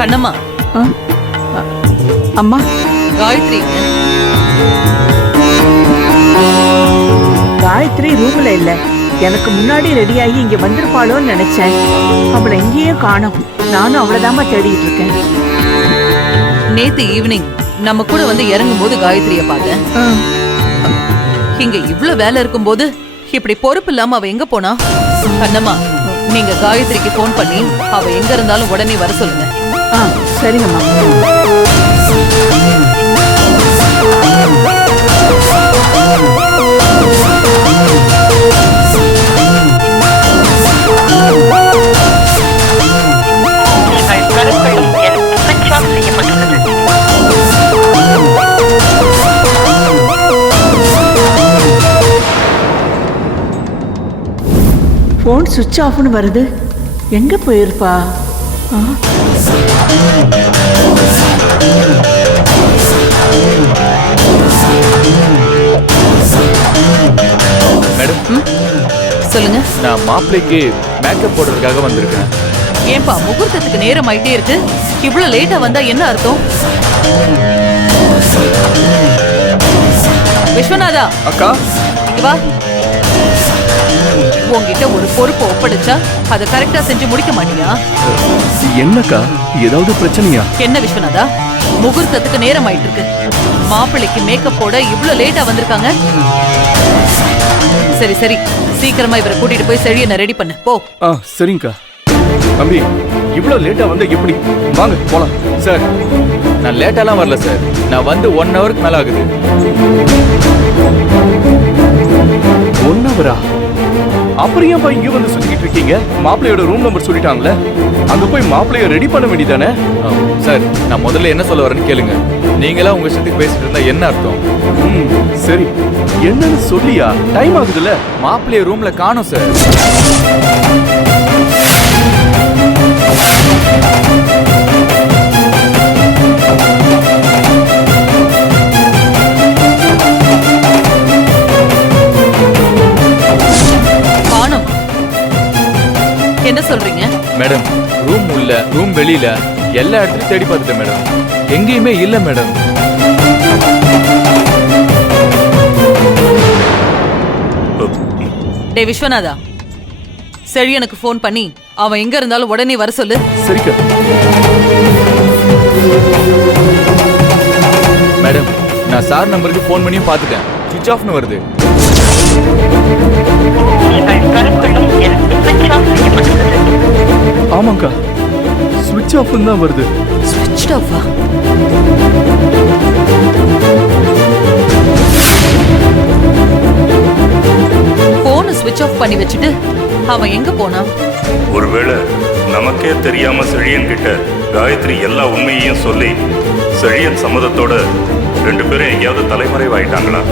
கண்ணம்மா. அம்மா. காயத்ரி. காயத்ரி ரூம்ல இல்ல. எனக்கு முன்னாடி ரெடியாகி இங்க வந்திருப்பாளோன்னு நினைச்சேன். அவளை எங்கேயும் காணோம். நானும் அவளதாம்மா தேடிட்டு இருக்கேன். நேத்து ஈவினிங் நம்ம கூட வந்து இறங்கும் போது காயத்ரிய பார்த்தேன். இங்க இவ்வளவு வேலை இருக்கும் போது இப்படி பொறுப்பு இல்லாம அவ எங்க போனா? கண்ணம்மா, நீங்க காயத்ரிக்கு போன் பண்ணி அவ எங்க இருந்தாலும் உடனே வர சொல்லுங்க. சரிங்கம்மா. போன் சுவிட்ச் ஆஃப்னு வருது. எங்க போயிருப்பா? மேடம், சொல்லுங்க. நான் மாப்பிள்ளைக்கு மேக்கப் போடுறதுக்காக வந்திருக்கேன். ஏன்பா முகூர்த்தத்துக்கு நேரம் ஆயிட்டே இருக்கு, இவ்வளவு லேட்டா வந்தா என்ன அர்த்தம்? விஸ்வநாதா. அக்கா, இங்க வா. உங்ககிட்ட ஒரு பொறுப்பை ஒப்படைச்சா அதை கரெக்டா செஞ்சு முடிக்க மாட்டியா? என்னக்கா, ஏதாவது பிரச்சனையா? என்ன விஸ்வநாதா, முகூர்த்தத்துக்கு நேரம் ஆயிட்டு இருக்கு. மாப்பிள்ளைக்கு மேக்கப் போட இவ்வளவு லேட்டா வந்திருக்காங்க. சரி சரி, சீக்கிரமா இவரை கூட்டிட்டு போய் செழியனை ரெடி பண்ணு போ. சரிங்கக்கா. தம்பி, இவ்வளவு லேட்டா வந்து எப்படி? வாங்க போலாம். சார், நான் லேட்டாலாம் வரல சார். நான் வந்து 1 ஹவருக்கு மேல ஆகுது. 1 ஹவரா? அப்புறம் ஏன்பா இங்க வந்து சுத்திக்கிட்டு இருக்கீங்க? மாப்பிள்ளையோட ரூம் நம்பர் சொல்லிட்டாங்களே, அங்க போய் மாப்பிள்ளைய ரெடி பண்ண வேண்டியதானே? சார், நான் முதல்ல என்ன சொல்ல வரேன்னு கேளுங்க. நீங்களா உங்க இஷ்டத்துக்கு பேசிட்டு இருந்தா என்ன அர்த்தம்? சரி, என்னன்னு சொல்லியா? டைம் ஆகுதுல்ல. மாப்பிள்ளைய ரூம்ல காணோம் சார். என்ன சொல்றீங்க மேடம்? ரூம் உள்ள, ரூம் வெளியில, எல்லா இடத்துலயும் தேடி பார்த்துட்டேன் மேடம். எங்கேயுமே இல்ல மேடம். டே விஸ்வநாதா, செழியனுக்கு போன் பண்ணி அவன் எங்க இருந்தாலும் உடனே வர சொல்லு. சரிக்கா. மேடம், நான் சார் நம்பருக்கு போன் பண்ணியும் பார்த்துட்டேன். சுவிட்ச் ஆஃப்னு வருது. ஆமாக்கா, சுவிட்ச் ஆஃப் தான் வருது. சுவிட்ச் ஆஃபா? போன் சுவிட்ச் ஆஃப் பண்ணி வச்சுட்டு அவன் எங்க போனான்? ஒருவேளை நமக்கே தெரியாம செழியன் கிட்ட காயத்ரி எல்லா உண்மையையும் சொல்லி செழியன் சம்மதத்தோட 2 பேரும் எங்கேயாவது தலைமறைவாயிட்டாங்களா?